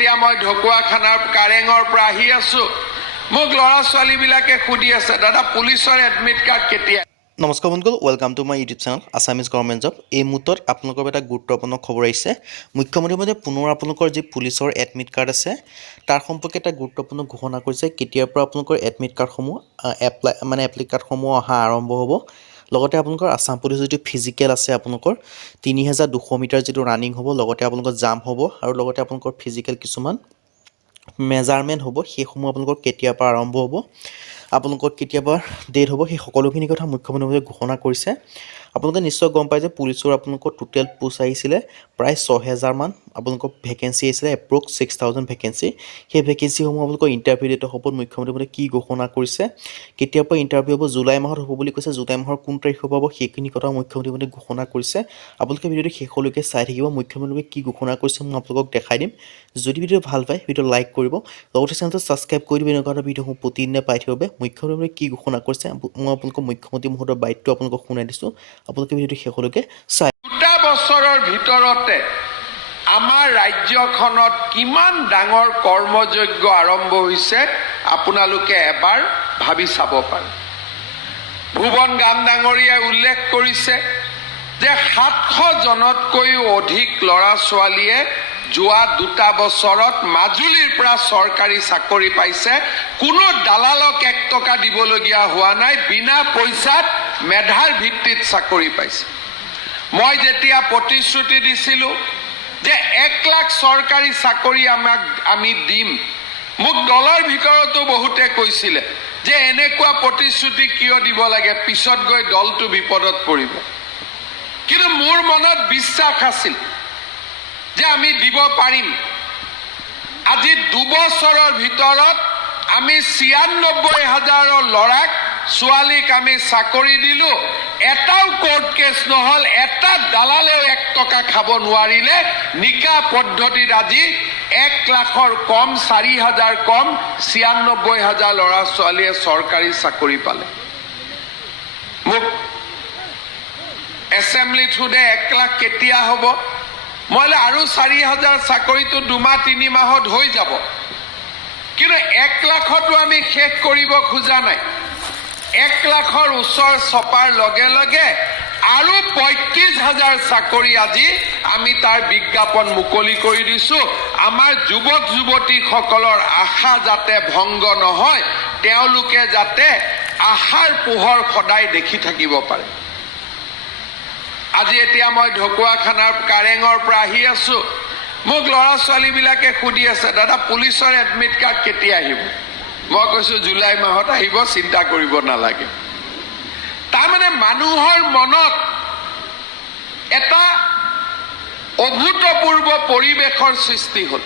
এতিয়া মই ঢকুৱাখানাৰ কাৰেঙৰ পৰা আহি আছো মোক লৰা ছোৱালী বিলাকে খুদি আছে দাদা পুলিচৰ এডমিট কাৰ্ড কেতিয়া নমস্কাৰ বন্ধুসকল welcome to my YouTube channel Assamese government job এই মুহূৰ্তত আপোনালোকৰ এটা গুৰুত্বপূৰ্ণ খবৰ আহিছে মুখ্যমন্ত্ৰী মহোদয়ে পুনৰ আপোনালোকৰ যি পুলিচৰ এডমিট কাৰ্ড আছে তাৰ সম্পৰ্কে এটা গুৰুত্বপূৰ্ণ ঘোষণা কৰিছে কেতিয়াৰ পৰা আপোনালোকৰ এডমিট কাৰ্ডসমূহ এপ্লিক কাৰ্ডসমূহ অহা আৰম্ভ হ'ব লগতে আপোনালোকৰ আসাম পুলিচৰ যিটো ফিজিকেল আছে আপোনালোকৰ 3200 মিটাৰ যিটো ৰানিং হ'ব লগতে আপোনালোকৰ জাম হ'ব আৰু লগতে আপোনালোকৰ ফিজিকেল কিছুমান মেজাৰমেণ্ট হ'ব সেইসমূহ আপোনালোকৰ কেতিয়াৰ পৰা আৰম্ভ হ'ব আপোনালোকৰ কেতিয়াবা ডেট হ'ব সেই সকলোখিনি কথা মুখ্যমন্ত্ৰীয়ে ঘোষণা কৰিছে আপোনালোকে নিশ্চয় গম পায় যে পুলিচৰ আপোনালোকৰ টোটেল পোষ্ট আহিছিলে প্ৰায় 6000 মান আপোনালোকৰ ভেকেন্সি আহিছিলে এপ্ৰক্স 6000 ভেকেন্সি সেই ভেকেন্সিসমূহ আপোনালোকৰ ইণ্টাৰভিউ ডেট হ'ব মুখ্যমন্ত্ৰীয়ে কি ঘোষণা কৰিছে কেতিয়াৰ পৰা ইণ্টাৰভিউ হ'ব জুলাই মাহত হ'ব বুলি কৈছে জুলাই মাহৰ কোন তাৰিখ হ'ব সেইখিনি কথা মুখ্যমন্ত্ৰীয়ে ঘোষণা কৰিছে আপোনালোকে ভিডিঅ'টো শেষলৈকে চাই থাকিব মুখ্যমন্ত্ৰীয়ে কি ঘোষণা কৰিছে মই আপোনালোকক দেখাই দিম যদি ভিডিঅ' ভাল পায় ভিডিঅ' লাইক কৰিব লগতে চেনেলটো ছাবস্ক্ৰাইব কৰি দিব এনেকুৱা ভিডিঅ'সমূহ প্ৰতিদিনে পাই থাকিব মুখ্যমন্ত্ৰীয়ে কি ঘোষণা কৰিছে মই আপোনালোকক মুখ্যমন্ত্ৰী মহোদয়ৰ বাইটটো আপোনালোকক শুনাই দিছোঁ আপোনালোকে ভিডিঅ'টো শেষলৈকে চাই দুটা বছৰৰ ভিতৰতে আমাৰ ৰাজ্যখনত কিমান ডাঙৰ কৰ্মযজ্ঞ আৰম্ভ হৈছে আপোনালোকে এবাৰ ভাবি চাব পাৰে ভুৱন গাম ডাঙৰীয়াই উল্লেখ কৰিছে যে 700 জনতকৈও অধিক ল'ৰা ছোৱালীয়ে যোৱা দুটা বছৰত মাজুলীৰ পৰা চৰকাৰী চাকৰি পাইছে কোনো দালালক 1 টকা দিবলগীয়া হোৱা নাই বিনা পইচাত মেধাৰ ভিত্তিত চাকৰি পাইছে মই যেতিয়া প্ৰতিশ্ৰুতি দিছিলোঁ যে 1 লাখ চৰকাৰী চাকৰি আমি দিম মোক দলৰ ভিতৰতো বহুতে কৈছিলে যে এনেকুৱা প্ৰতিশ্ৰুতি কিয় দিব লাগে পিছত গৈ দলটো বিপদত পৰিব কিন্তু মোৰ মনত বিশ্বাস আছিল যে আমি দিব পাৰিম আজি 2 বছৰৰ ভিতৰত আমি 96000 ল'ৰাক ছোৱালীক আমি চাকৰি দিলো এটাও কোৰ্ট কেছ নহল এটা দালালেও 1 টকা খাব নোৱাৰিলে নিকা পদ্ধতিত আজি 1 লাখৰ কম 4000 কম 96000 ল'ৰা ছোৱালীয়ে চৰকাৰী চাকৰি পালে মোক এছেম্বলিত সুধে 1 লাখ কেতিয়া হ'ব মই আৰু 4000 চাকৰিটো 2-3 মাহত হৈ যাব কিন্তু 1 লাখতো আমি শেষ কৰিব খোজা নাই 1 লাখৰ ওচৰ চপাৰ লগে লগে আৰু 35000 চাকৰি আজি আমি তাৰ বিজ্ঞাপন মুকলি কৰি দিছো আমাৰ যুৱক যুৱতীসকলৰ আশা যাতে ভংগ নহয় তেওঁলোকে যাতে আশাৰ পোহৰ সদায় দেখি থাকিব পাৰে আজি এতিয়া মই ঢকুৱাখানাৰ কাৰেঙৰ পৰা আহি আছো মোক লৰা ছোৱালী বিলাকে খুদি আছে দাদা পুলিচৰ এডমিট কাৰ্ড কেতিয়া আহিব মই কৈছো জুলাই মাহত আহিব চিন্তা কৰিব নালাগে তাৰমানে মানুহৰ মনত এটা অভূতপূৰ্ব পৰিৱেশৰ সৃষ্টি হ'ল